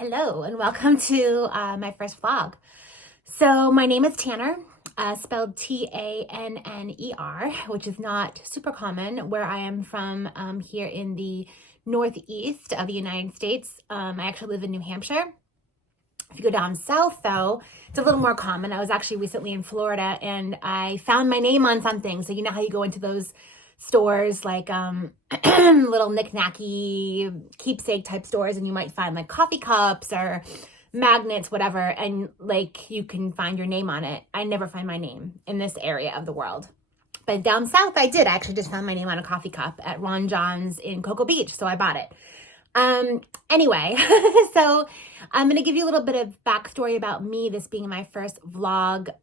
Hello and welcome to my first vlog. So my name is Tanner, spelled Tanner, which is not super common where I am from here in the northeast of the United States. I actually live in New Hampshire. If you go down south though, it's a little more common. I was actually recently in Florida and I found my name on something. So you know how you go into those stores like little knick-knacky keepsake type stores and you might find like coffee cups or magnets, whatever, and like you can find your name on it. I never find my name in this area of the world. But down south I did. I actually just found my name on a coffee cup at Ron John's in Cocoa Beach, so I bought it. Anyway, so I'm going to give you a little bit of backstory about me, this being my first vlog.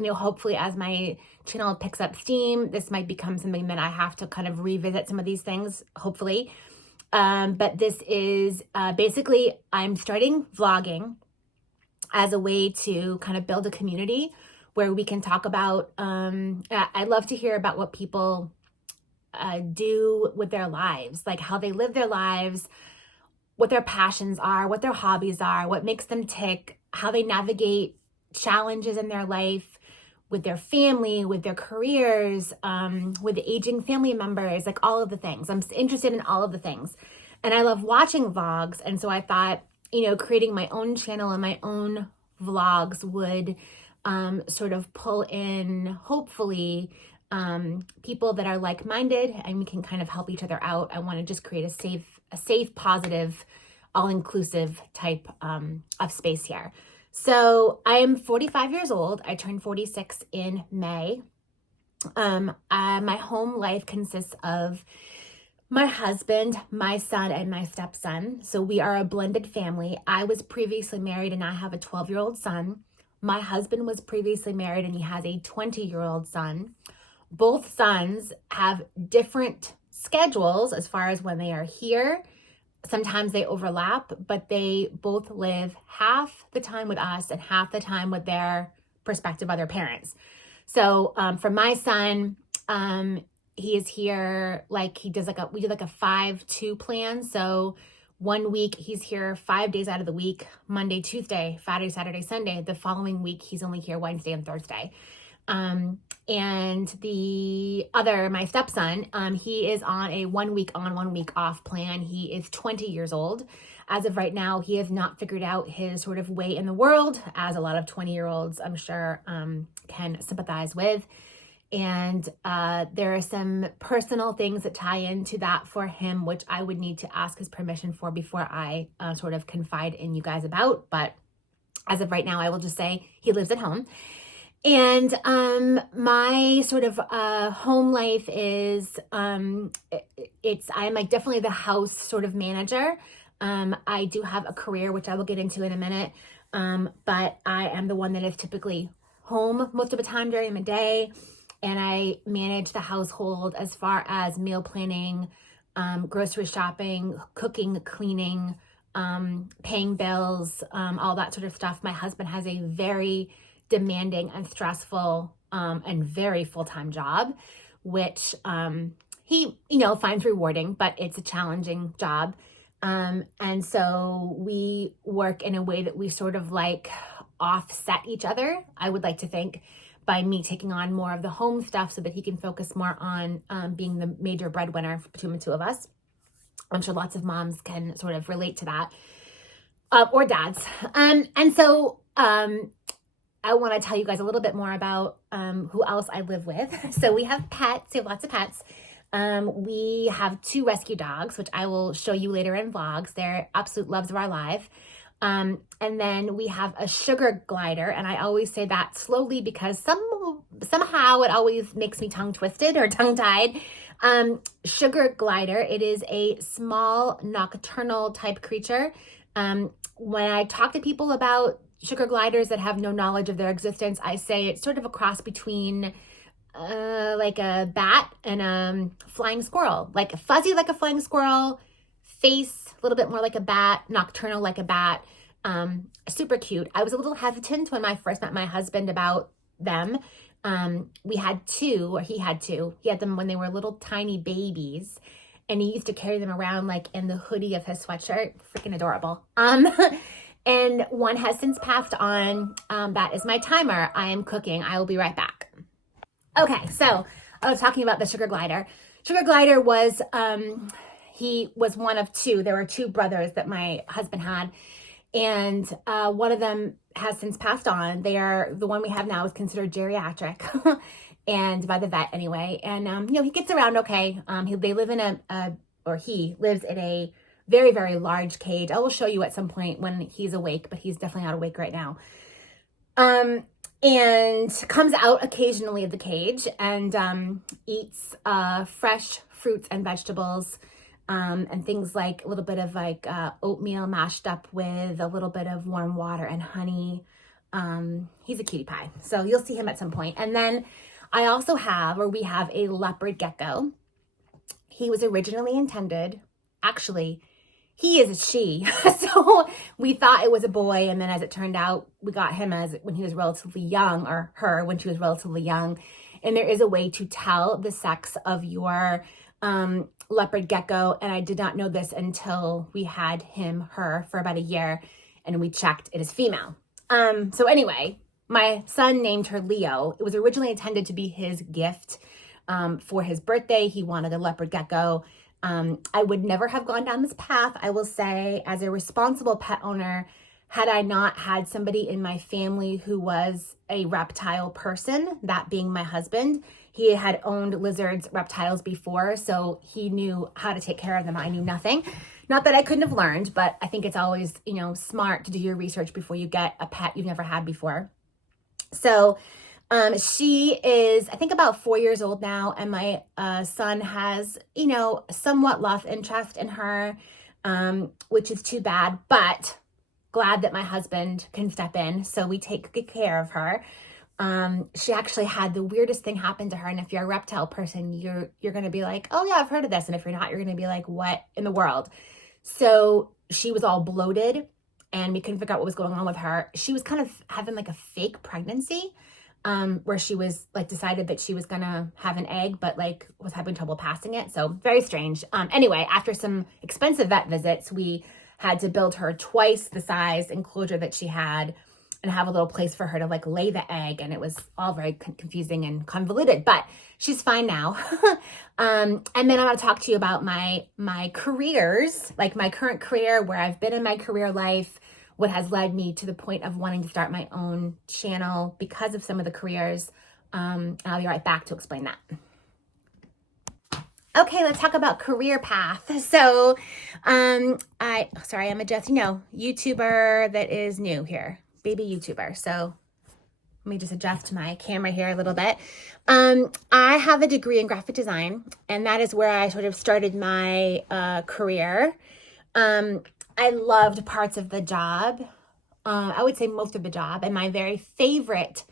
Hopefully as my channel picks up steam, this might become something that I have to kind of revisit some of these things, hopefully. But this is basically, I'm starting vlogging as a way to kind of build a community where we can talk about, I'd love to hear about what people do with their lives, like how they live their lives, what their passions are, what their hobbies are, what makes them tick, how they navigate challenges in their life with their family, with their careers, with aging family members, like all of the things. I'm interested in all of the things. And I love watching vlogs. And so I thought, creating my own channel and my own vlogs would sort of pull in, hopefully, people that are like-minded and we can kind of help each other out. I want to just create a safe, positive, all-inclusive type of space here. So I am 45 years old. I turned 46 in May. My home life consists of my husband, my son, and my stepson. So we are a blended family. I was previously married and I have a 12-year-old son. My husband was previously married and he has a 20-year-old son. Both sons have different schedules as far as when they are here. Sometimes they overlap, but they both live half the time with us and half the time with their prospective other parents. So for my son, he is here, like we do like a 5-2 plan. So 1 week he's here 5 days out of the week, Monday, Tuesday, Friday, Saturday, Sunday. The following week he's only here Wednesday and Thursday. And the other, my stepson, he is on a 1 week on, 1 week off plan. He is 20 years old. As of right now, he has not figured out his sort of way in the world, as a lot of 20-year-olds, I'm sure, can sympathize with. And there are some personal things that tie into that for him, which I would need to ask his permission for before I sort of confide in you guys about. But as of right now, I will just say he lives at home. And my sort of home life is, I'm like definitely the house sort of manager. I do have a career, which I will get into in a minute, but I am the one that is typically home most of the time during the day, and I manage the household as far as meal planning, grocery shopping, cooking, cleaning, paying bills, all that sort of stuff. My husband has a very demanding and stressful and very full-time job, which he finds rewarding, but it's a challenging job. And so we work in a way that we sort of like offset each other, I would like to think, by me taking on more of the home stuff so that he can focus more on being the major breadwinner between the two of us. I'm sure lots of moms can sort of relate to that, or dads. And so I want to tell you guys a little bit more about who else I live with. So we have pets. We have lots of pets. We have 2 rescue dogs, which I will show you later in vlogs. They're absolute loves of our life. And then we have a sugar glider. And I always say that slowly because somehow it always makes me tongue twisted or tongue tied. Sugar glider. It is a small nocturnal type creature. When I talk to people about sugar gliders that have no knowledge of their existence, I say it's sort of a cross between like a bat and a flying squirrel, like fuzzy like a flying squirrel, face a little bit more like a bat, nocturnal like a bat, super cute. I was a little hesitant when I first met my husband about them. We had 2, or he had 2. He had them when they were little tiny babies. and he used to carry them around like in the hoodie of his sweatshirt. Freaking adorable. And one has since passed on. That is my timer. I am cooking. I will be right back. Okay, so I was talking about the sugar glider. Sugar glider was, he was one of two. There were two brothers that my husband had, and one of them has since passed on. The one we have now is considered geriatric, and by the vet anyway. And he gets around okay. They live in he lives in a very, very large cage. I will show you at some point when he's awake, but he's definitely not awake right now. And comes out occasionally of the cage and eats fresh fruits and vegetables, and things like a little bit of like oatmeal mashed up with a little bit of warm water and honey. He's a cutie pie, so you'll see him at some point. And then I also we have a leopard gecko. He was originally intended, actually, he is a she. So we thought it was a boy. And then as it turned out, we got him when he was relatively young, or her when she was relatively young. And there is a way to tell the sex of your leopard gecko. And I did not know this until we had her for about a year, and we checked, it is female. So anyway, my son named her Leo. It was originally intended to be his gift for his birthday. He wanted a leopard gecko. I would never have gone down this path, I will say, as a responsible pet owner, had I not had somebody in my family who was a reptile person, that being my husband. He had owned lizards, reptiles before, so he knew how to take care of them. I knew nothing. Not that I couldn't have learned, but I think it's always, smart to do your research before you get a pet you've never had before. So she is, I think, about 4 years old now, and my son has, somewhat lost interest in her, which is too bad, but glad that my husband can step in, so we take good care of her. She actually had the weirdest thing happen to her, and if you're a reptile person, you're going to be like, oh yeah, I've heard of this, and if you're not, you're going to be like, what in the world? So she was all bloated, and we couldn't figure out what was going on with her. She was kind of having like a fake pregnancy, where she was like decided that she was gonna have an egg, but like was having trouble passing it. So very strange. Anyway, after some expensive vet visits, we had to build her twice the size enclosure that she had and have a little place for her to like lay the egg. And it was all very confusing and convoluted, but she's fine now. And then I'm gonna talk to you about my careers, like my current career, where I've been in my career life, what has led me to the point of wanting to start my own channel because of some of the careers. And I'll be right back to explain that. Okay, let's talk about career path. So I'm a just, YouTuber that is new here, baby YouTuber. So let me just adjust my camera here a little bit. I have a degree in graphic design, and that is where I sort of started my career. I loved parts of the job. I would say most of the job. And my very favorite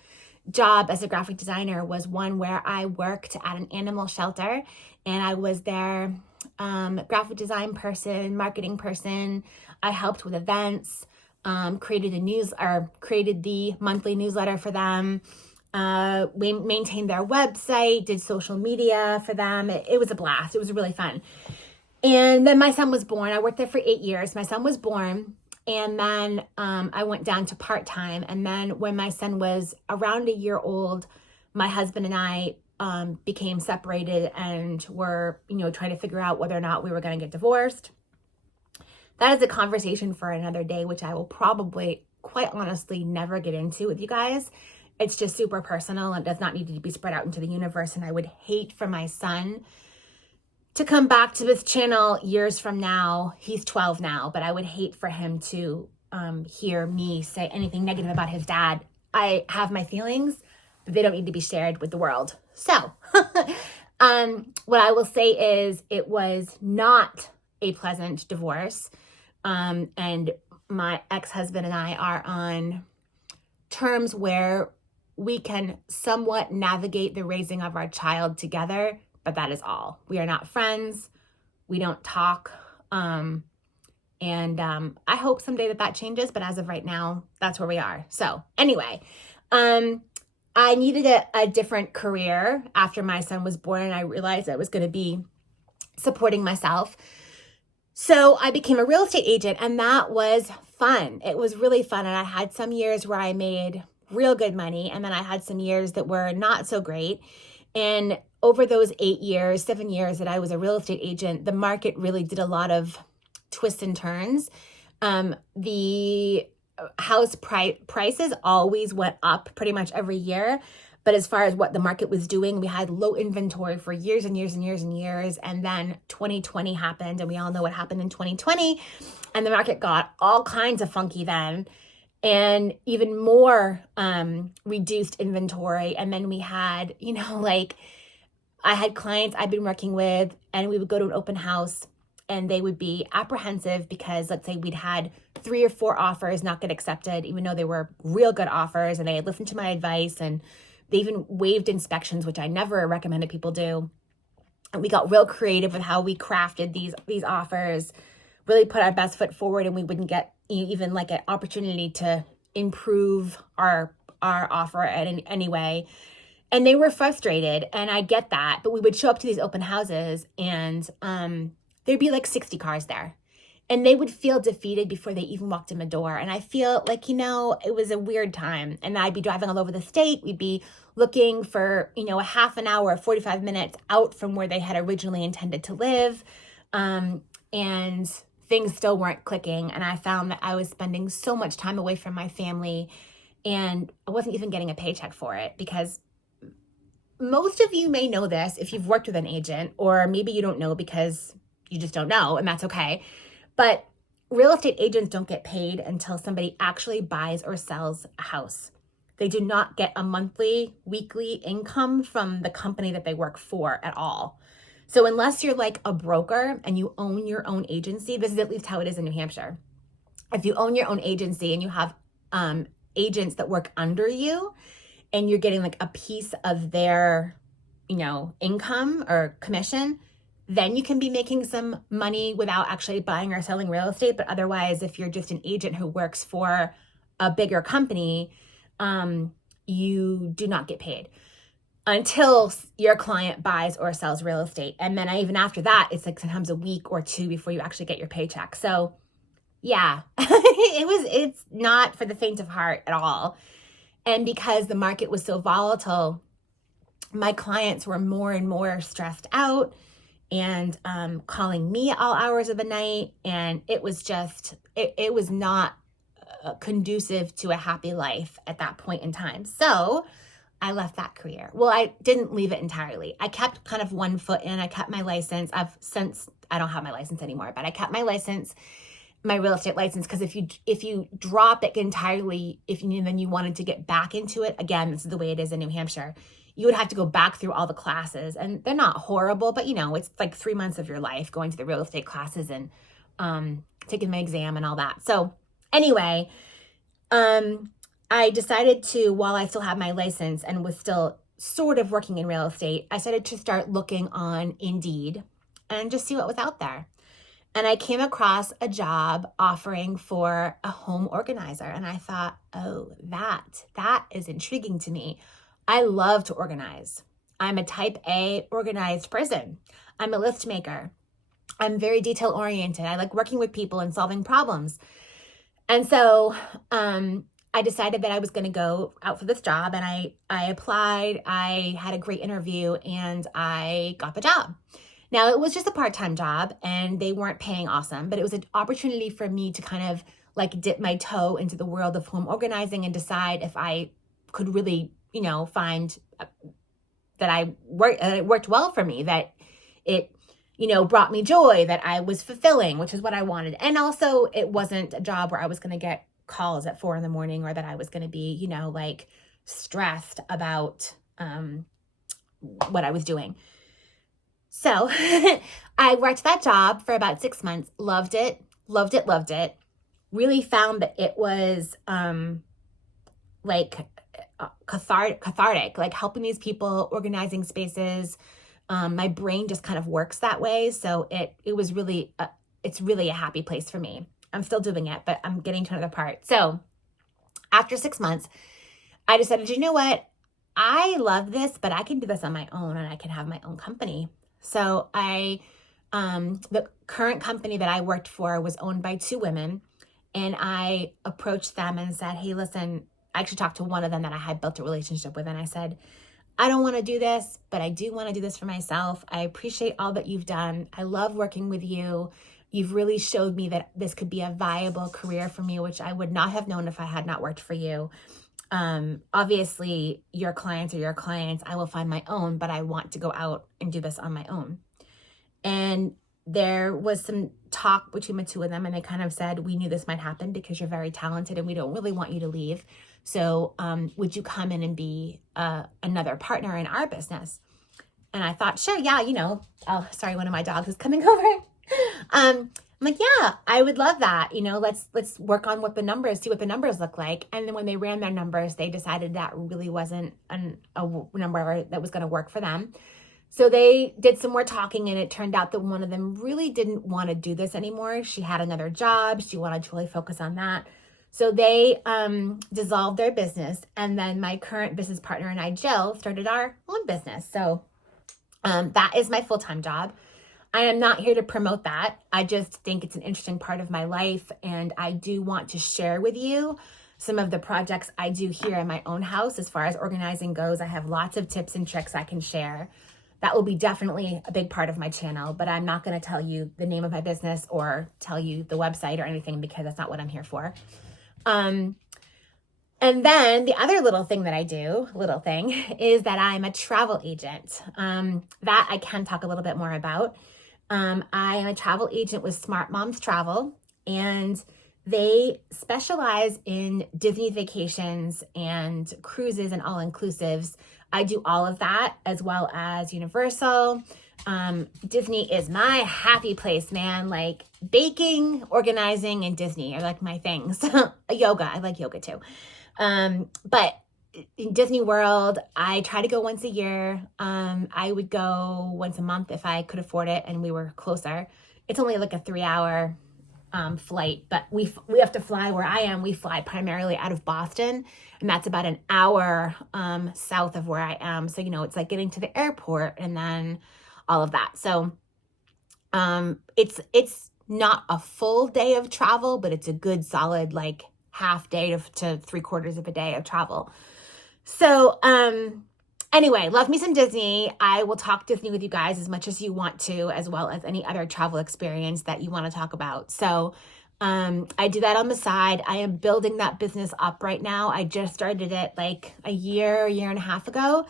job as a graphic designer was one where I worked at an animal shelter, and I was their graphic design person, marketing person. I helped with events, created the monthly newsletter for them. We maintained their website, did social media for them. It was a blast. It was really fun. And then my son was born. I worked there for 8 years. My son was born, and then I went down to part-time. And then when my son was around a year old, my husband and I became separated and were, trying to figure out whether or not we were going to get divorced. That is a conversation for another day, which I will probably, quite honestly, never get into with you guys. It's just super personal and does not need to be spread out into the universe. And I would hate for my son to come back to this channel years from now. He's 12 now, but I would hate for him to hear me say anything negative about his dad. I have my feelings, but they don't need to be shared with the world. So what I will say is it was not a pleasant divorce. And my ex-husband and I are on terms where we can somewhat navigate the raising of our child together, but that is all. We are not friends. We don't talk. And I hope someday that changes, but as of right now, that's where we are. So anyway, I needed a different career after my son was born, and I realized it was going to be supporting myself. So I became a real estate agent, and that was fun. It was really fun. And I had some years where I made real good money, and then I had some years that were not so great. And over those 7 years that I was a real estate agent, the market really did a lot of twists and turns. The house prices always went up pretty much every year. But as far as what the market was doing, we had low inventory for years and years and years and years. And then 2020 happened, and we all know what happened in 2020. And the market got all kinds of funky then, and even more reduced inventory. And then we had, like I had clients I've been working with, and we would go to an open house, and they would be apprehensive because, let's say, we'd had 3 or 4 offers not get accepted, even though they were real good offers, and they had listened to my advice, and they even waived inspections, which I never recommended people do. And we got real creative with how we crafted these offers, really put our best foot forward, and we wouldn't get even like an opportunity to improve our offer in any way. And they were frustrated, and I get that. But we would show up to these open houses, and there'd be like 60 cars there. And they would feel defeated before they even walked in the door. And I feel like, it was a weird time. And I'd be driving all over the state. We'd be looking for, a half an hour, 45 minutes out from where they had originally intended to live. And things still weren't clicking. And I found that I was spending so much time away from my family, and I wasn't even getting a paycheck for it, because most of you may know this if you've worked with an agent, or maybe you don't know because you just don't know, and that's okay. But real estate agents don't get paid until somebody actually buys or sells a house. They do not get a monthly, weekly income from the company that they work for at all. So unless you're like a broker and you own your own agency, this is at least how it is in New Hampshire. If you own your own agency and you have agents that work under you, and you're getting like a piece of their, income or commission, then you can be making some money without actually buying or selling real estate. But otherwise, if you're just an agent who works for a bigger company, you do not get paid until your client buys or sells real estate. And then even after that, it's like sometimes a week or 2 before you actually get your paycheck. So yeah, it's not for the faint of heart at all. And because the market was so volatile, my clients were more and more stressed out, and calling me all hours of the night. And it was just, it was not conducive to a happy life at that point in time. So I left that career. Well, I didn't leave it entirely. I kept kind of one foot in. I kept my license. I don't have my license anymore, but I kept my license, my real estate license, because if you drop it entirely, then you wanted to get back into it, again, this is the way it is in New Hampshire, you would have to go back through all the classes, and they're not horrible, but it's like 3 months of your life going to the real estate classes and taking my exam and all that. So anyway, I decided to, while I still have my license and was still sort of working in real estate, I started to start looking on Indeed and just see what was out there. And I came across a job offering for a home organizer. And I thought, oh, that is intriguing to me. I love to organize. I'm a type A organized person. I'm a list maker. I'm very detail oriented. I like working with people and solving problems. And so I decided that I was going to go out for this job, and I applied. I had a great interview, and I got the job. Now, it was just a part-time job, and they weren't paying awesome, but it was an opportunity for me to kind of like dip my toe into the world of home organizing and decide if I could really, find that it worked well for me, that it, brought me joy, that I was fulfilling, which is what I wanted. And also it wasn't a job where I was going to get calls at 4 a.m, or that I was going to be, like stressed about what I was doing. So I worked that job for about 6 months, loved it. Really found that it was cathartic, like helping these people, organizing spaces. My brain just kind of works that way. So it was really, it's really a happy place for me. I'm still doing it, but I'm getting to another part. So after 6 months, I decided, you know what? I love this, but I can do this on my own, and I can have my own company. So I the current company that I worked for was owned by two women. And I approached them and said, hey, listen, I actually talked to one of them that I had built a relationship with. And I said, I don't want to do this, but I do want to do this for myself. I appreciate all that you've done. I love working with you. You've really showed me that this could be a viable career for me, which I would not have known if I had not worked for you. Obviously, your clients are your clients. I will find my own, but I want to go out and do this on my own. And there was some talk between the two of them, and they kind of said, we knew this might happen because you're very talented and we don't really want you to leave. So would you come in and be another partner in our business? And I thought, sure, yeah, oh, sorry, one of my dogs is coming over. I'm like, yeah, I would love that. Let's work on what the numbers, see what the numbers look like. And then when they ran their numbers, they decided that really wasn't a number that was going to work for them. So they did some more talking, and it turned out that one of them really didn't want to do this anymore. She had another job. She wanted to really focus on that. So they dissolved their business. And then my current business partner and I, Jill, started our own business. So that is my full-time job. I am not here to promote that. I just think it's an interesting part of my life. And I do want to share with you some of the projects I do here in my own house. As far as organizing goes, I have lots of tips and tricks I can share. That will be definitely a big part of my channel, but I'm not going to tell you the name of my business or tell you the website or anything because that's not what I'm here for. And then the other little thing that I do, is that I'm a travel agent. That I can talk a little bit more about. I am a travel agent with Smart Moms Travel, and they specialize in Disney vacations and cruises and all-inclusives. I do all of that, as well as Universal. Disney is my happy place, man. Like baking, organizing, and Disney are like my things. Yoga, I like yoga too. But in Disney World, I try to go once a year. I would go once a month if I could afford it and we were closer. It's only like a 3-hour flight, but we have to fly where I am. We fly primarily out of Boston, and that's about an hour south of where I am. So, it's like getting to the airport and then all of that. So it's not a full day of travel, but it's a good solid like half day to 3/4 of a day of travel. So anyway, love me some Disney. I will talk Disney with you guys as much as you want to, as well as any other travel experience that you want to talk about. So I do that on the side. I am building that business up right now. I just started it like a year and a half ago,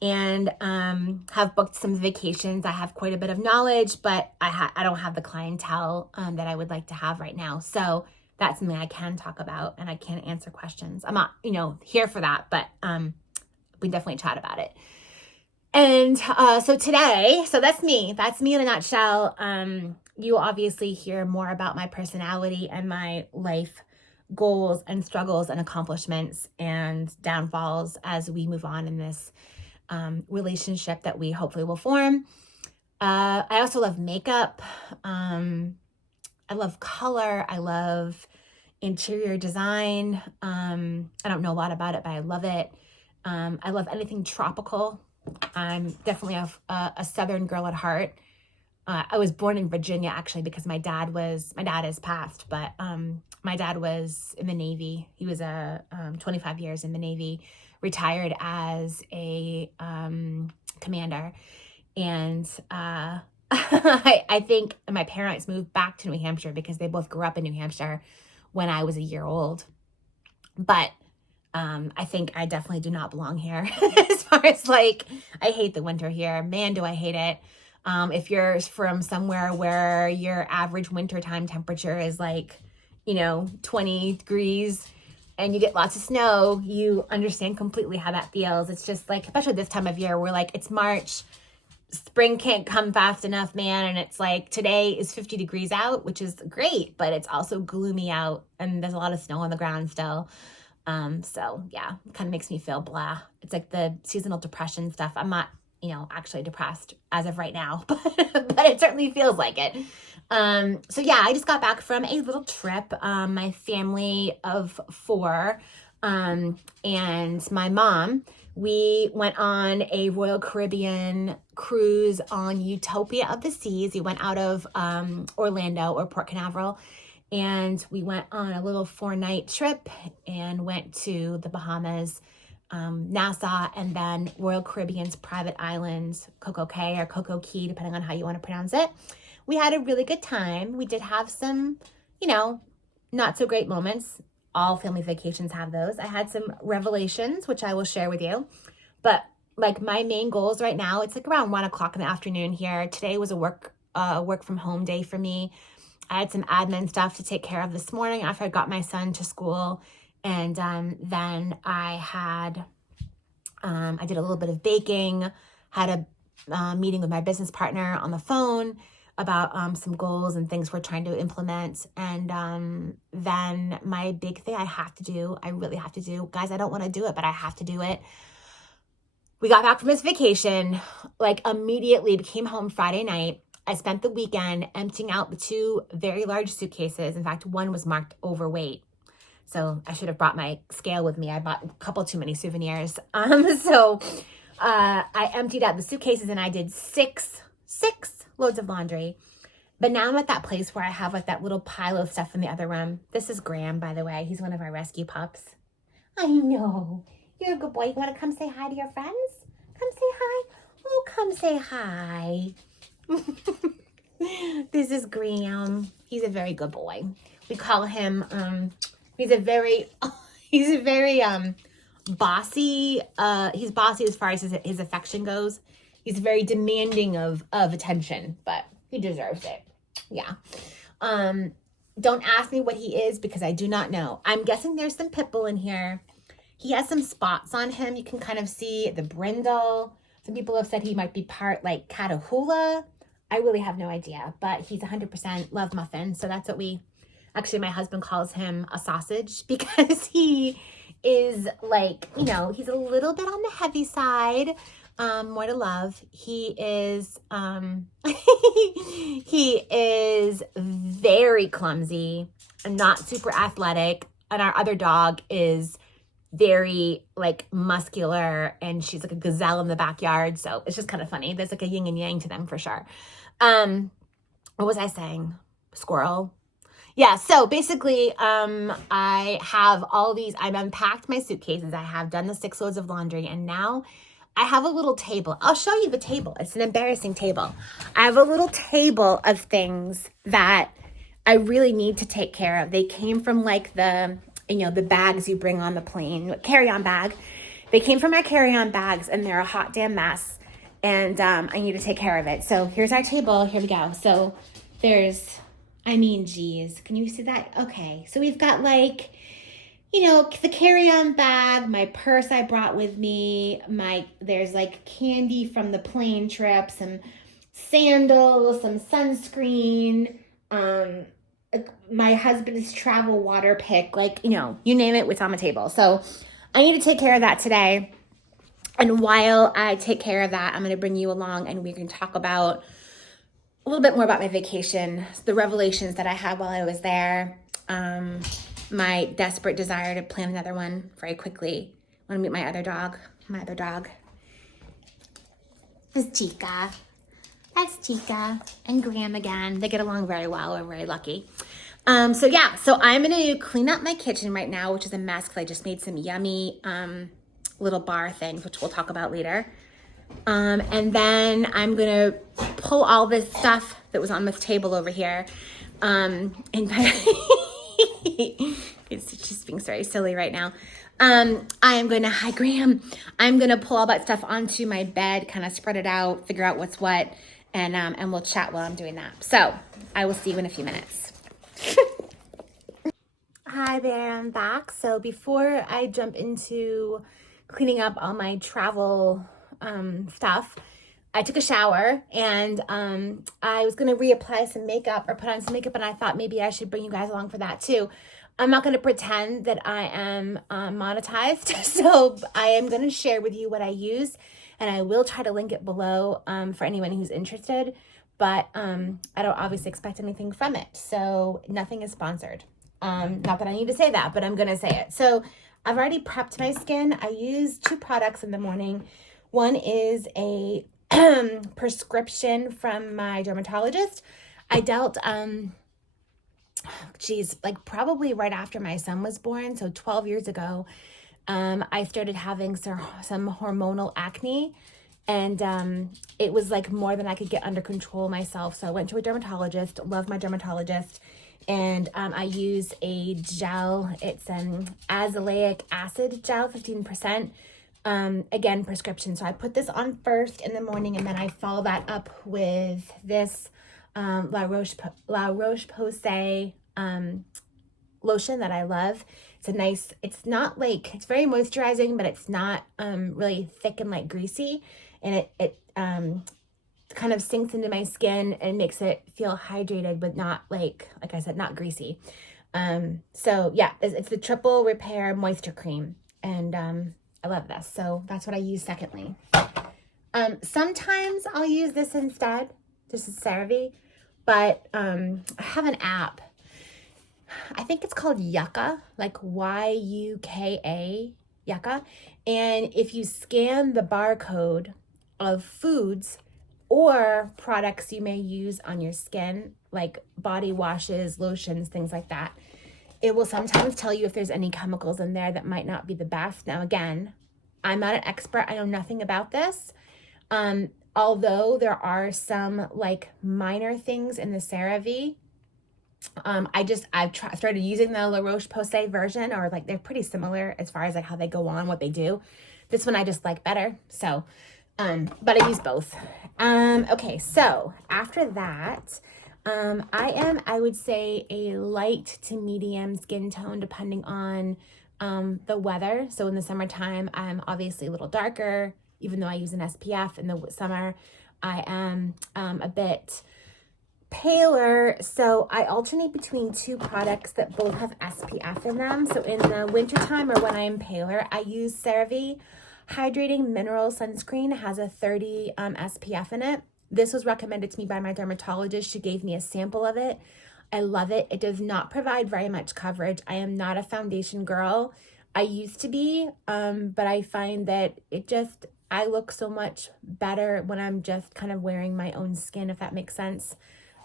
and have booked some vacations. I have quite a bit of knowledge, but I don't have the clientele that I would like to have right now. So that's something I can talk about, and I can answer questions. I'm not, here for that, but we definitely chat about it. And so today, that's me in a nutshell. You will obviously hear more about my personality and my life goals and struggles and accomplishments and downfalls as we move on in this relationship that we hopefully will form. I also love makeup. I love color. I love interior design. I don't know a lot about it, but I love it. I love anything tropical. I'm definitely a Southern girl at heart. I was born in Virginia, actually, because my dad is passed, but my dad was in the Navy. He was 25 years in the Navy, retired as a commander. And I think my parents moved back to New Hampshire because they both grew up in New Hampshire when I was a year old. But I think I definitely do not belong here. As far as I hate the winter here. Man, do I hate it. If you're from somewhere where your average wintertime temperature is 20 degrees and you get lots of snow, you understand completely how that feels. It's just especially this time of year, where it's March, spring can't come fast enough, man. And it's today is 50 degrees out, which is great, but it's also gloomy out and there's a lot of snow on the ground still. So yeah, it kind of makes me feel blah. It's like the seasonal depression stuff. I'm not, actually depressed as of right now, but it certainly feels like it. So yeah, I just got back from a little trip. My family of 4, and my mom, we went on a Royal Caribbean cruise on Utopia of the Seas. We went out of Orlando or Port Canaveral, and we went on a little 4-night trip and went to the Bahamas, Nassau, and then Royal Caribbean's private islands, Coco Cay or Coco Key, depending on how you want to pronounce it. We had a really good time. We did have some, not so great moments. All family vacations have those. I had some revelations, which I will share with you. But like my main goals right now, it's like around 1 o'clock in the afternoon here. Today was a work from home day for me. I had some admin stuff to take care of this morning after I got my son to school. And then I did a little bit of baking, had a meeting with my business partner on the phone about some goals and things we're trying to implement. And then my big thing I really have to do, guys, I don't want to do it, but I have to do it. We got back from this vacation, like immediately came home Friday night. I spent the weekend emptying out the 2 very large suitcases. In fact, one was marked overweight. So I should have brought my scale with me. I bought a couple too many souvenirs. So I emptied out the suitcases and I did six loads of laundry. But now I'm at that place where I have like that little pile of stuff in the other room. This is Graham, by the way. He's one of our rescue pups. I know. You're a good boy. You want to come say hi to your friends? Come say hi. Oh, come say hi. This is Graham. He's a very good boy. We call him, he's very bossy. He's bossy as far as his affection goes. He's very demanding of attention, but he deserves it. Yeah. Don't ask me what he is because I do not know. I'm guessing there's some pit bull in here. He has some spots on him. You can kind of see the brindle. Some people have said he might be part like Catahoula. I really have no idea, but he's 100% love muffin. So that's what actually my husband calls him a sausage because he is like, he's a little bit on the heavy side. More to love. He is he is very clumsy and not super athletic. And our other dog is very like muscular and she's like a gazelle in the backyard. So it's just kind of funny. There's like a yin and yang to them for sure. What was I saying? Squirrel. Yeah, so basically, I have all these, I've unpacked my suitcases. I have done the 6 loads of laundry, and now I have a little table. I'll show you the table. It's an embarrassing table. I have a little table of things that I really need to take care of. They came from like the bags you bring on the plane, carry-on bag. They came from my carry-on bags, and they're a hot damn mess, and I need to take care of it. So here's our table. Here we go. So there's... geez, can you see that? Okay, so we've got like, the carry-on bag, my purse I brought with me, there's like candy from the plane trip, some sandals, some sunscreen, my husband's travel water pick, you name it, it's on the table. So I need to take care of that today. And while I take care of that, I'm going to bring you along and we can talk about a little bit more about my vacation, the revelations that I had while I was there, my desperate desire to plan another one very quickly. I want to meet my other dog. This is Chica. That's Chica and Graham again. They get along very well. We're very lucky. So I'm going to clean up my kitchen right now, which is a mess because I just made some yummy little bar things, which we'll talk about later. And then I'm going to pull all this stuff that was on this table over here. And it's just being very silly right now. Hi Graham. I'm going to pull all that stuff onto my bed, kind of spread it out, figure out what's what, and we'll chat while I'm doing that. So I will see you in a few minutes. Hi there, I'm back. So before I jump into cleaning up all my travel stuff, I took a shower and I was going to reapply some makeup or put on some makeup, and I thought maybe I should bring you guys along for that too. I'm not going to pretend that I am monetized, so I am going to share with you what I use, and I will try to link it below for anyone who's interested, but I don't obviously expect anything from it, so nothing is sponsored. Not that I need to say that, but I'm going to say it. So I've already prepped my skin. I use 2 products in the morning. One is a prescription from my dermatologist. I dealt, like probably right after my son was born, so 12 years ago, I started having some hormonal acne, and it was like more than I could get under control myself. So I went to a dermatologist, love my dermatologist, and I use a gel. It's an azelaic acid gel, 15%. Again, prescription. So I put this on first in the morning, and then I follow that up with this La Roche-Posay lotion that I love. It's a nice, it's not like, it's very moisturizing, but it's not really thick and like greasy. And it kind of sinks into my skin and makes it feel hydrated, but not like I said, not greasy. So yeah, it's the triple repair moisture cream. And I love this. So that's what I use secondly. Sometimes I'll use this instead. This is CeraVe, but I have an app. I think it's called Yucca, like Yuka, Yucca. And if you scan the barcode of foods or products you may use on your skin, like body washes, lotions, things like that, it will sometimes tell you if there's any chemicals in there that might not be the best. Now, again, I'm not an expert. I know nothing about this. Although there are some like minor things in the CeraVe. I've started using the La Roche-Posay version, or like they're pretty similar as far as like how they go on, what they do. This one I just like better. So, but I use both. Okay, so after that, I would say a light to medium skin tone depending on the weather. So in the summertime, I'm obviously a little darker, even though I use an SPF. In the summer, I am a bit paler. So I alternate between 2 products that both have SPF in them. So in the wintertime or when I'm paler, I use CeraVe Hydrating Mineral Sunscreen. It has a 30 SPF in it. This was recommended to me by my dermatologist. She gave me a sample of it. I love it. It does not provide very much coverage. I am not a foundation girl. I used to be, but I find that I look so much better when I'm just kind of wearing my own skin, if that makes sense.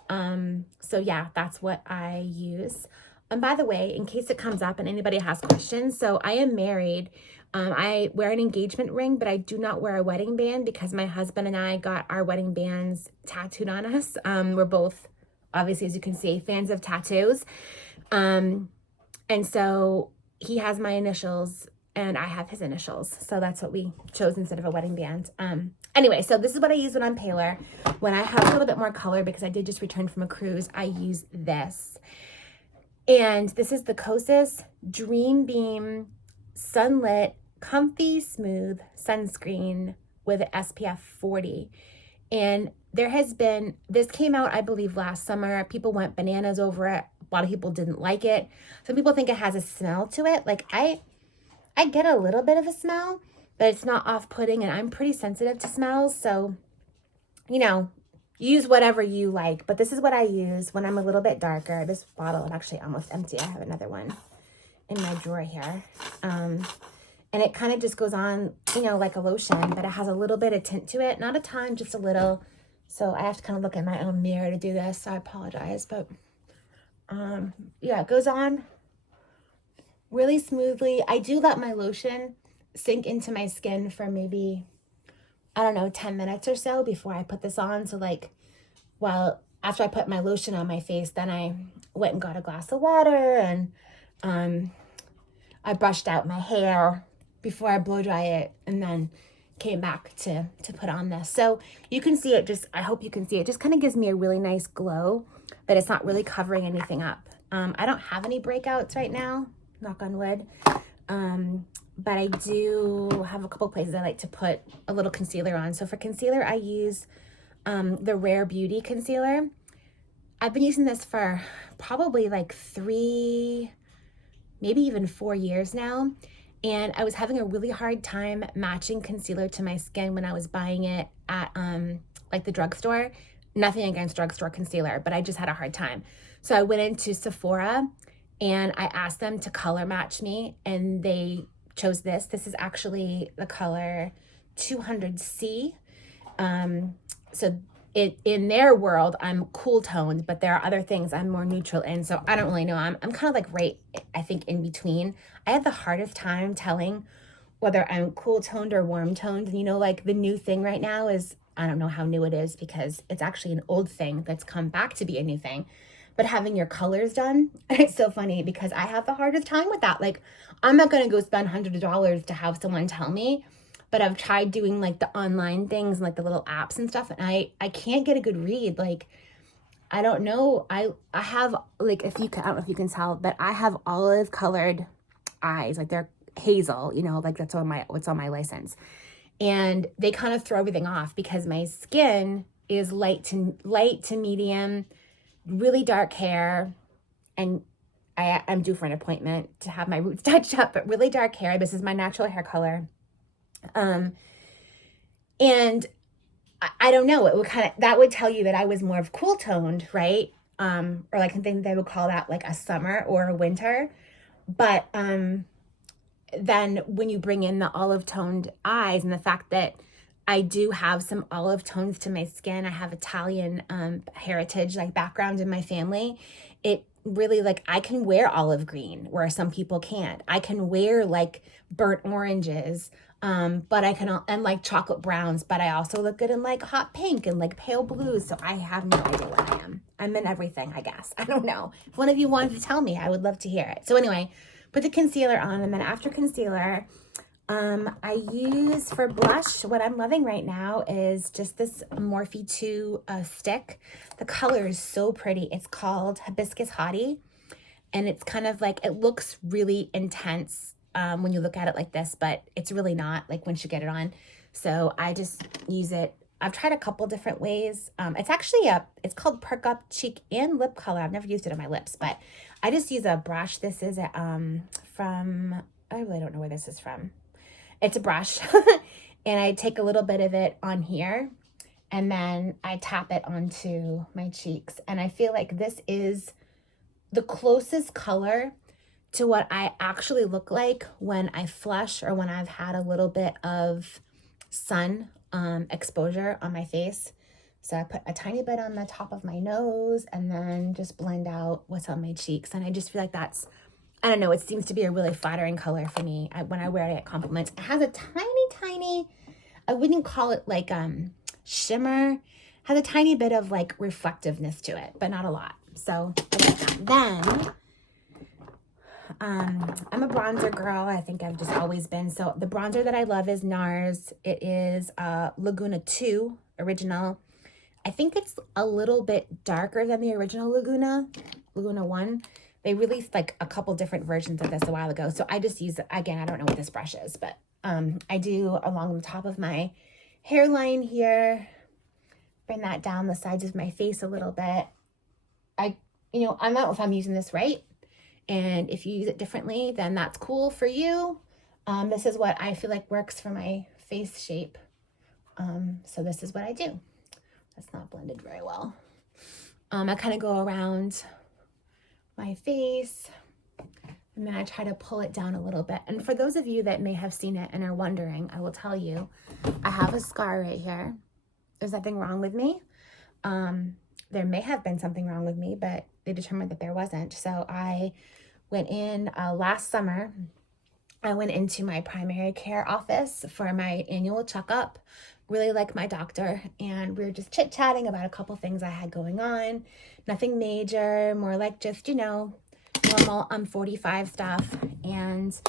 So yeah, that's what I use. And by the way, in case it comes up and anybody has questions, so I am married. I wear an engagement ring, but I do not wear a wedding band because my husband and I got our wedding bands tattooed on us. We're both, obviously, as you can see, fans of tattoos. And so he has my initials and I have his initials. So that's what we chose instead of a wedding band. Anyway, so this is what I use when I'm paler. When I have a little bit more color, because I did just return from a cruise, I use this. And this is the Kosas DreamBeam Sunlit Comfy Smooth Sunscreen with an SPF 40. And this came out, I believe, last summer. People went bananas over it. A lot of people didn't like it. Some people think it has a smell to it. Like I get a little bit of a smell, but it's not off-putting, and I'm pretty sensitive to smells. So, use whatever you like. But this is what I use when I'm a little bit darker. This bottle is actually almost empty. I have another one in my drawer here. And it kind of just goes on, like a lotion, but it has a little bit of tint to it. Not a ton, just a little. So I have to kind of look in my own mirror to do this. So I apologize. But yeah, it goes on really smoothly. I do let my lotion sink into my skin for maybe, 10 minutes or so before I put this on. So after I put my lotion on my face, then I went and got a glass of water, and I brushed out my hair before I blow dry it, and then came back to put on this. So you can see it, I hope you can see it, just kind of gives me a really nice glow, but it's not really covering anything up. I don't have any breakouts right now, knock on wood. But I do have a couple places I like to put a little concealer on. So for concealer, I use the Rare Beauty concealer. I've been using this for probably like 3, maybe even 4 years now. And I was having a really hard time matching concealer to my skin when I was buying it at like the drugstore. Nothing against drugstore concealer, but I just had a hard time. So I went into Sephora And I asked them to color match me, and they chose this. This is actually the color 200C. So in their world, I'm cool toned, but there are other things I'm more neutral in. So I don't really know. I'm kind of like right, I think, in between. I have the hardest time telling whether I'm cool toned or warm toned. You know, like the new thing right now is, I don't know how new it is because it's actually an old thing that's come back to be a new thing. But having your colors done, it's so funny because I have the hardest time with that. Like, I'm not going to go spend hundreds of dollars to have someone tell me, but I've tried doing like the online things, like the little apps and stuff, and I can't get a good read. Like, I don't know. I have, like, if you can, I don't know if you can tell, but I have olive colored eyes. Like, they're hazel, you know, like that's on what's on my license. And they kind of throw everything off because my skin is light to medium, really dark hair, and I'm due for an appointment to have my roots touched up, but really dark hair. This is my natural hair color. And I don't know, it would that would tell you that I was more of cool toned, right? Or like I think they would call that like a summer or a winter. But then when you bring in the olive toned eyes and the fact that I do have some olive tones to my skin, I have Italian heritage, like background in my family, it really, like, I can wear olive green where some people can't. I can wear like burnt oranges, but I can, and like chocolate browns, but I also look good in like hot pink and like pale blues. So I have no idea what I am. I'm in everything, I guess. I don't know. If one of you wanted to tell me, I would love to hear it. So anyway, put the concealer on, and then after concealer, I use for blush, what I'm loving right now is just this Morphe 2 stick. The color is so pretty. It's called Hibiscus Hottie, and it's kind of like, it looks really intense when you look at it like this, but it's really not, like, once you get it on. So I just use it. I've tried a couple different ways. It's actually it's called Perk Up Cheek and Lip Color. I've never used it on my lips, but I just use a brush. This is from, I really don't know where this is from. It's a brush, and I take a little bit of it on here, and then I tap it onto my cheeks. And I feel like this is the closest color to what I actually look like when I flush or when I've had a little bit of sun exposure on my face. So I put a tiny bit on the top of my nose and then just blend out what's on my cheeks. And I just feel like that's, I don't know, it seems to be a really flattering color for me. When I wear it, I get compliments. It has a tiny, I wouldn't call it like shimmer, has a tiny bit of like reflectiveness to it, but not a lot. So I like that. Then I'm a bronzer girl. I think I've just always been. So the bronzer that I love is NARS. It is Laguna 2 original. I think it's a little bit darker than the original Laguna 1. They released like a couple different versions of this a while ago. So I just use, again, I don't know what this brush is, but I do along the top of my hairline here, bring that down the sides of my face a little bit. I don't know if I'm using this right. And if you use it differently, then that's cool for you. This is what I feel like works for my face shape. So this is what I do. That's not blended very well. I kind of go around my face, and then I try to pull it down a little bit. And for those of you that may have seen it and are wondering, I will tell you, I have a scar right here. There's nothing wrong with me. There may have been something wrong with me, but they determined that there wasn't. So I went in last summer. I went into my primary care office for my annual checkup, really like my doctor, and we were just chit-chatting about a couple things I had going on. Nothing major, more like just, normal 45 stuff. And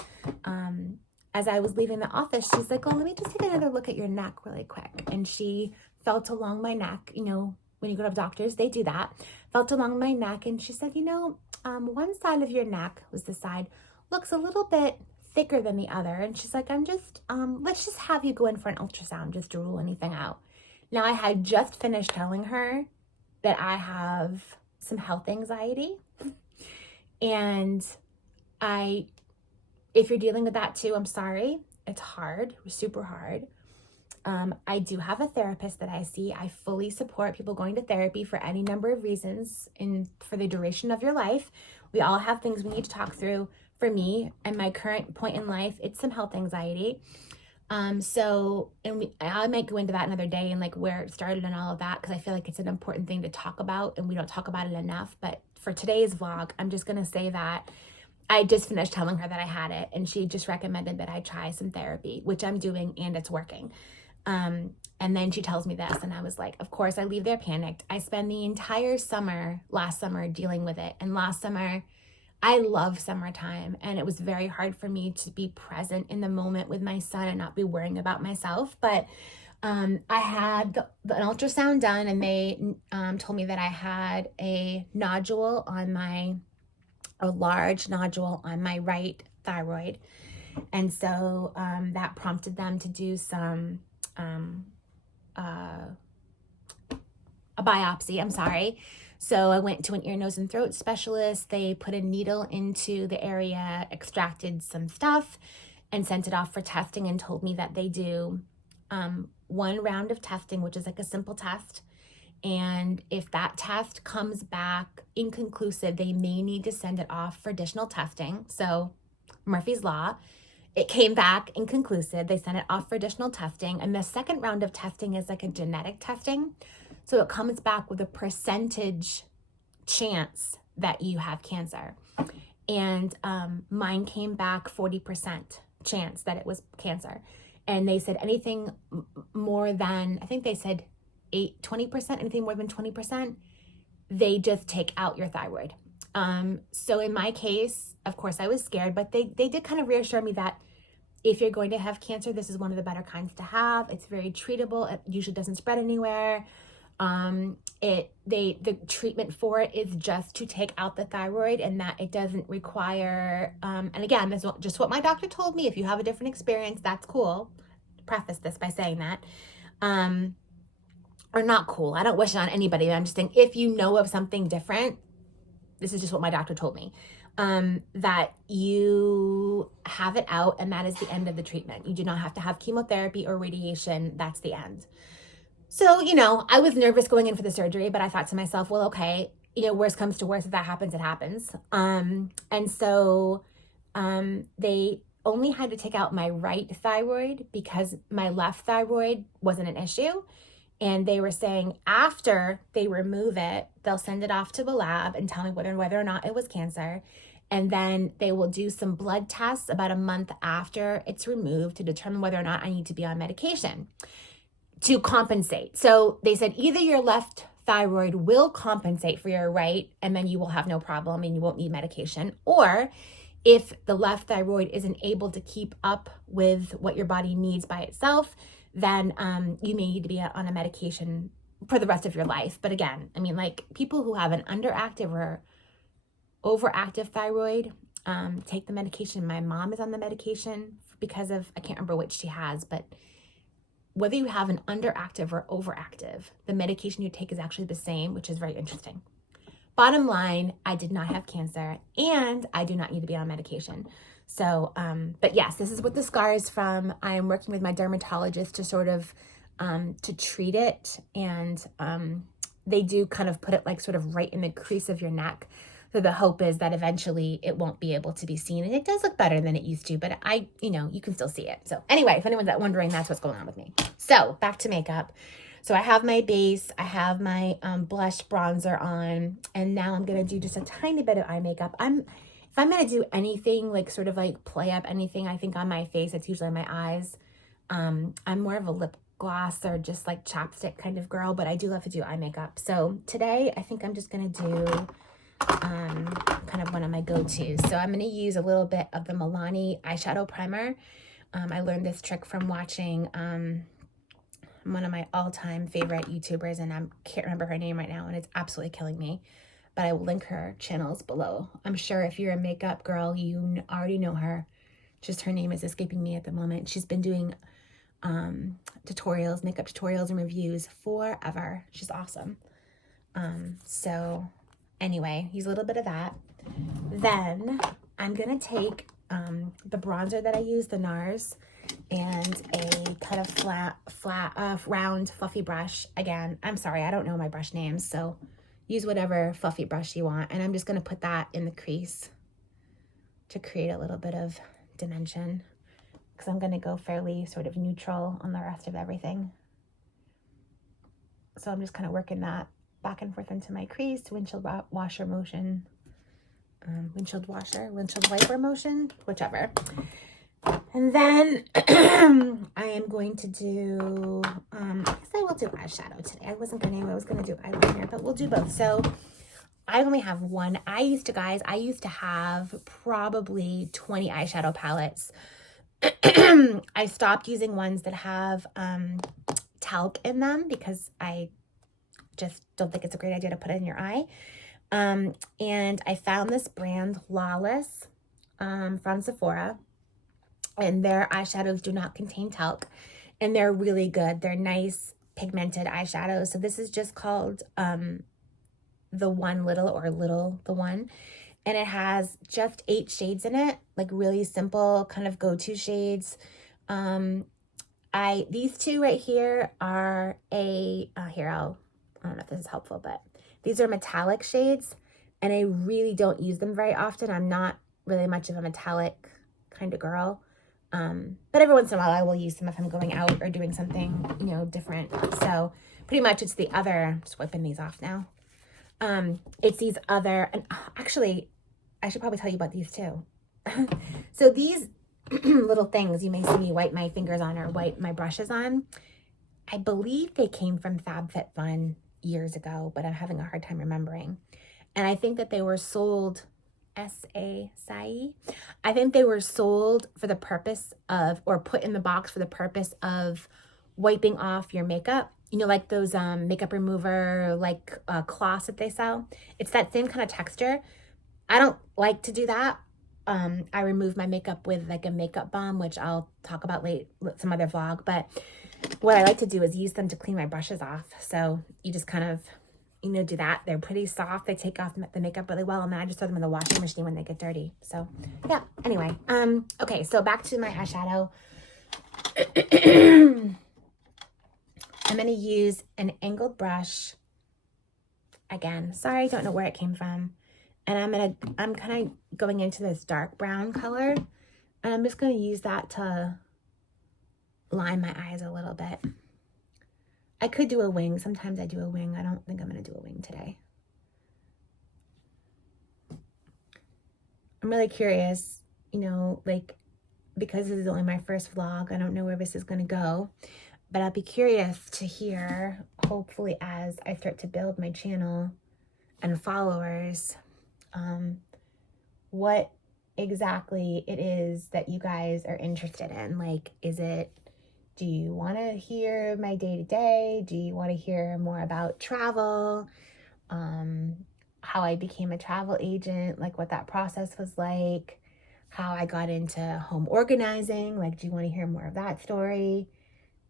as I was leaving the office, she's like, oh, let me just take another look at your neck really quick. And she felt along my neck. When you go to doctors, they do that. Felt along my neck, and she said, one side of your neck, was the side, looks a little bit thicker than the other. And she's like, let's just have you go in for an ultrasound just to rule anything out. Now, I had just finished telling her that I have some health anxiety. And if you're dealing with that too, I'm sorry. It's hard, super hard. I do have a therapist that I see. I fully support people going to therapy for any number of reasons for the duration of your life. We all have things we need to talk through. For me and my current point in life, it's some health anxiety. I might go into that another day and like where it started and all of that, because I feel like it's an important thing to talk about and we don't talk about it enough. But for today's vlog, I'm just going to say that I just finished telling her that I had it, and she just recommended that I try some therapy, which I'm doing, and it's working. And then she tells me this, and I was like, of course, I leave there panicked. I spend the entire summer, last summer, dealing with it. And last summer, I love summertime, and it was very hard for me to be present in the moment with my son and not be worrying about myself. But I had an ultrasound done, and they told me that I had a large nodule on my right thyroid. And so that prompted them to do some a biopsy. I'm sorry. So I went to an ear, nose, and throat specialist. They put a needle into the area, extracted some stuff, and sent it off for testing, and told me that they do one round of testing, which is like a simple test. And if that test comes back inconclusive, they may need to send it off for additional testing. So Murphy's Law. It came back inconclusive. They sent it off for additional testing. And the second round of testing is like a genetic testing. So it comes back with a percentage chance that you have cancer. And mine came back 40% chance that it was cancer. And they said anything more than, I think they said 20%, anything more than 20%, they just take out your thyroid. So in my case, of course, I was scared, but they did kind of reassure me that if you're going to have cancer, this is one of the better kinds to have. It's very treatable. It usually doesn't spread anywhere. The treatment for it is just to take out the thyroid, and that it doesn't require, and again, this is just what my doctor told me. If you have a different experience, that's cool. Preface this by saying that, or not cool. I don't wish it on anybody. I'm just saying, if you know of something different, this is just what my doctor told me, that you have it out, and that is the end of the treatment. You do not have to have chemotherapy or radiation. That's the end. So, I was nervous going in for the surgery, but I thought to myself, well, okay, worst comes to worst. If that happens, it happens. And so they only had to take out my right thyroid because my left thyroid wasn't an issue. And they were saying after they remove it, they'll send it off to the lab and tell me whether or not it was cancer. And then they will do some blood tests about a month after it's removed to determine whether or not I need to be on medication to compensate. So they said either your left thyroid will compensate for your right, and then you will have no problem and you won't need medication. Or if the left thyroid isn't able to keep up with what your body needs by itself, then you may need to be on a medication for the rest of your life. But again, like people who have an underactive or overactive thyroid take the medication. My mom is on the medication because of, I can't remember which she has, but whether you have an underactive or overactive, the medication you take is actually the same, which is very interesting. Bottom line, I did not have cancer, and I do not need to be on medication. So, but yes, this is what the scar is from. I am working with my dermatologist to sort of, to treat it. And they do kind of put it like sort of right in the crease of your neck. So the hope is that eventually it won't be able to be seen. And it does look better than it used to, but you can still see it. So anyway, if anyone's wondering, that's what's going on with me. So back to makeup. So I have my base, I have my blush bronzer on, and now I'm going to do just a tiny bit of eye makeup. If I'm going to do anything, like sort of like play up anything, I think on my face, it's usually my eyes. I'm more of a lip gloss or just like chapstick kind of girl, but I do love to do eye makeup. So today I think I'm just going to do kind of one of my go-tos. So I'm going to use a little bit of the Milani eyeshadow primer. I learned this trick from watching one of my all-time favorite YouTubers, and I can't remember her name right now, and it's absolutely killing me, but I will link her channels below. I'm sure if you're a makeup girl, you already know her. Just her name is escaping me at the moment. She's been doing tutorials, makeup tutorials and reviews forever. She's awesome. So anyway, use a little bit of that. Then I'm going to take the bronzer that I use, the NARS, and a kind of flat, round, fluffy brush. Again, I'm sorry, I don't know my brush names, so use whatever fluffy brush you want. And I'm just going to put that in the crease to create a little bit of dimension, because I'm going to go fairly sort of neutral on the rest of everything. So I'm just kind of working that back and forth into my crease, windshield washer motion, windshield wiper motion, whichever. And then I am going to do, I guess I will do eyeshadow today. I was going to do eyeliner, but we'll do both. So I only have one. I used to have probably 20 eyeshadow palettes. I stopped using ones that have talc in them because I just don't think it's a great idea to put it in your eye. And I found this brand, Lawless, from Sephora. And their eyeshadows do not contain talc, and they're really good. They're nice pigmented eyeshadows. So this is just called the One Little, or Little the One, and it has just 8 shades in it, like really simple kind of go-to shades. These two right here are I don't know if this is helpful, but these are metallic shades, and I really don't use them very often. I'm not really much of a metallic kind of girl. But every once in a while I will use them if I'm going out or doing something, you know, different. So pretty much it's the other, just wiping these off now. It's these other, and actually I should probably tell you about these too. So these little things you may see me wipe my fingers on or wipe my brushes on, I believe they came from FabFitFun years ago, but I'm having a hard time remembering. And I think that they were sold S-A-C-I-E. I think they were sold for the purpose of, or put in the box for the purpose of wiping off your makeup. You know, like those makeup remover, like cloths that they sell. It's that same kind of texture. I don't like to do that. I remove my makeup with like a makeup balm, which I'll talk about some other vlog. But what I like to do is use them to clean my brushes off. So you just kind of, you know, do that. They're pretty soft. They take off the makeup really well. And then I just throw them in the washing machine when they get dirty. So yeah, anyway. Okay, so back to my eyeshadow. I'm going to use an angled brush. Again, sorry, I don't know where it came from. And I'm kind of going into this dark brown color. And I'm just going to use that to line my eyes a little bit. I could do a wing. Sometimes I do a wing. I don't think I'm going to do a wing today. I'm really curious, you know, like, because this is only my first vlog, I don't know where this is going to go. But I'll be curious to hear, hopefully, as I start to build my channel and followers, what exactly it is that you guys are interested in. Like, do you want to hear my day-to-day? Do you want to hear more about travel? How I became a travel agent, like what that process was like, how I got into home organizing. Like, do you want to hear more of that story?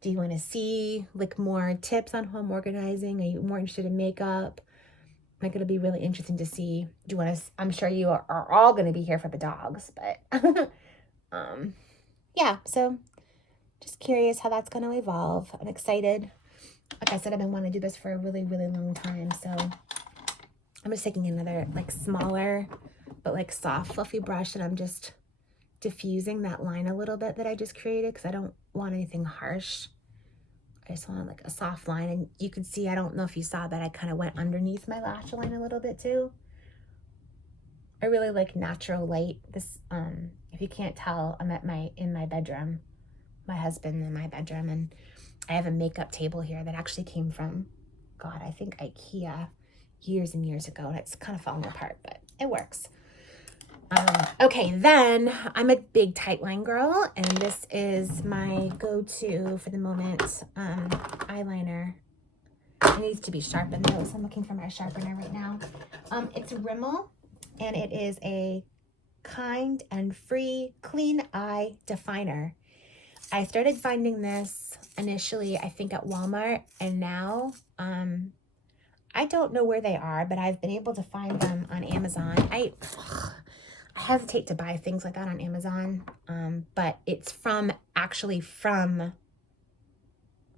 Do you want to see like more tips on home organizing? Are you more interested in makeup? Like, it'll be really interesting to see. Do you want to, I'm sure you are all going to be here for the dogs, but yeah, so just curious how that's going to evolve. I'm excited. Like I said, I've been wanting to do this for a really, really long time. So I'm just taking another like smaller, but like soft, fluffy brush, and I'm just diffusing that line a little bit that I just created because I don't want anything harsh. I just want like a soft line. And you can see, I don't know if you saw that I kind of went underneath my lash line a little bit too. I really like natural light. This, if you can't tell, I'm in my bedroom, my husband in my bedroom, and I have a makeup table here that actually came from, God, I think IKEA years and years ago, and it's kind of falling apart, but it works. Okay, then I'm a big tight line girl, and this is my go-to for the moment eyeliner. It needs to be sharpened though, so I'm looking for my sharpener right now. It's Rimmel, and it is a kind and free clean eye definer. I started finding this initially, I think, at Walmart, and now I don't know where they are, but I've been able to find them on Amazon. I hesitate to buy things like that on Amazon, but it's actually from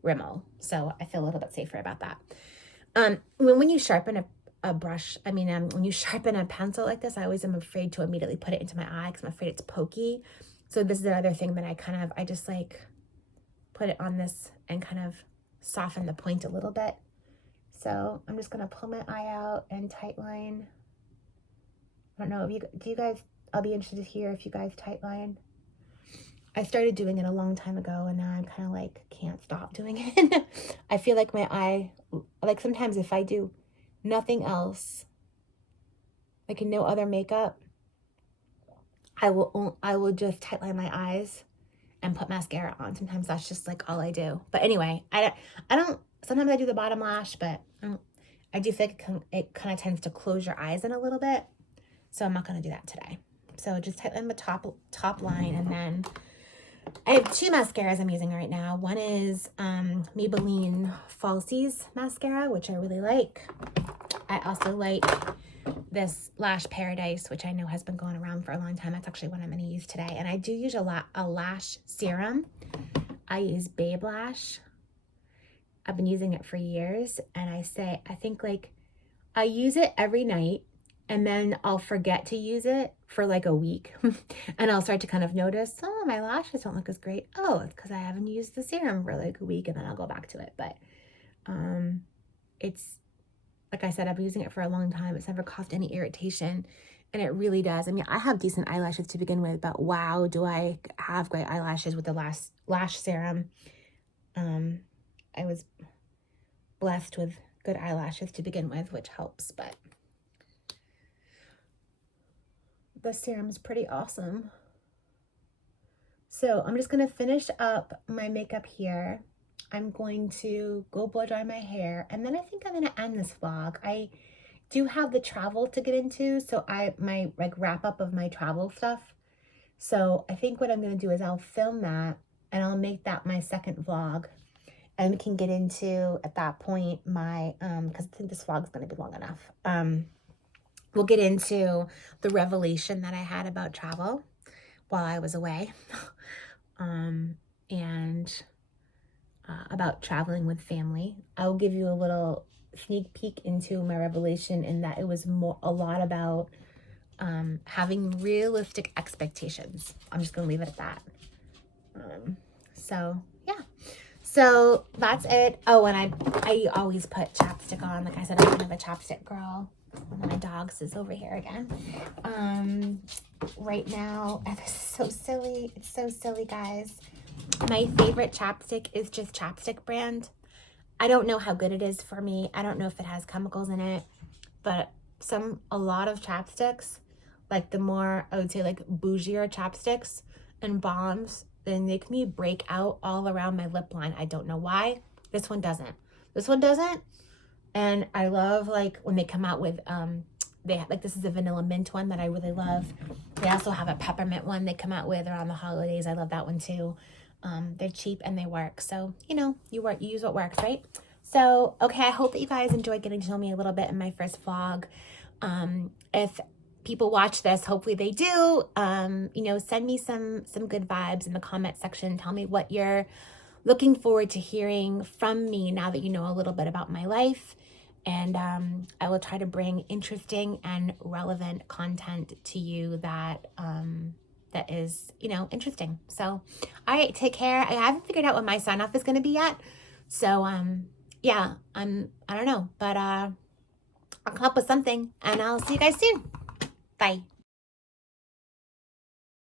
Rimmel, so I feel a little bit safer about that. When you sharpen a brush. I mean, when you sharpen a pencil like this, I always am afraid to immediately put it into my eye because I'm afraid it's pokey. So this is another thing that I just like put it on this and kind of soften the point a little bit. So I'm just gonna pull my eye out and tight line. I don't know if you guys, I'll be interested to hear if you guys tight line. I started doing it a long time ago and now I'm kind of like can't stop doing it. I feel like my eye, like sometimes if I do nothing else, like no other makeup, I will just tight line my eyes and put mascara on. Sometimes that's just like all I do. But anyway, I don't, sometimes I do the bottom lash, but I do feel like it kind of tends to close your eyes in a little bit. So I'm not going to do that today. So just tight line the top line, and then I have two mascaras I'm using right now. One is Maybelline Falsies mascara, which I really like. I also like this Lash Paradise, which I know has been going around for a long time. That's actually what I'm going to use today. And I do use a lash serum. I use Babe Lash. I've been using it for years. And I think like I use it every night and then I'll forget to use it for like a week. And I'll start to kind of notice, oh, my lashes don't look as great. Oh, it's because I haven't used the serum for like a week, and then I'll go back to it. But it's, like I said, I've been using it for a long time. It's never caused any irritation, and it really does. I mean, I have decent eyelashes to begin with, but wow, do I have great eyelashes with the lash serum. I was blessed with good eyelashes to begin with, which helps, but the serum is pretty awesome. So I'm just going to finish up my makeup here. I'm going to go blow dry my hair, and then I think I'm going to end this vlog. I do have the travel to get into, so my like wrap up of my travel stuff. So I think what I'm going to do is I'll film that and I'll make that my second vlog, and we can get into at that point my because I think this vlog is going to be long enough. We'll get into the revelation that I had about travel while I was away, and about traveling with family. I'll give you a little sneak peek into my revelation in that it was a lot about having realistic expectations. I'm just going to leave it at that. So yeah. So that's it. Oh, and I always put chapstick on. Like I said, I'm kind of a chapstick girl. One of my dogs is over here again. Right now, and this is so silly. It's so silly, guys. My favorite chapstick is just Chapstick brand. I don't know how good it is for me. I don't know if it has chemicals in it, but a lot of chapsticks, like the more, I would say like bougier chapsticks and balms, they make me break out all around my lip line. I don't know why. This one doesn't. This one doesn't. And I love like when they come out with, they have, like this is a vanilla mint one that I really love. They also have a peppermint one they come out with around the holidays. I love that one too. They're cheap and they work. So, you know, you use what works, right? So, okay, I hope that you guys enjoyed getting to know me a little bit in my first vlog. If people watch this, hopefully they do, you know, send me some good vibes in the comment section. Tell me what you're looking forward to hearing from me now that you know a little bit about my life. And I will try to bring interesting and relevant content to you that that is, you know, interesting. So, all right, take care. I haven't figured out what my sign off is going to be yet. So, yeah, I don't know, but I'll come up with something, and I'll see you guys soon. Bye.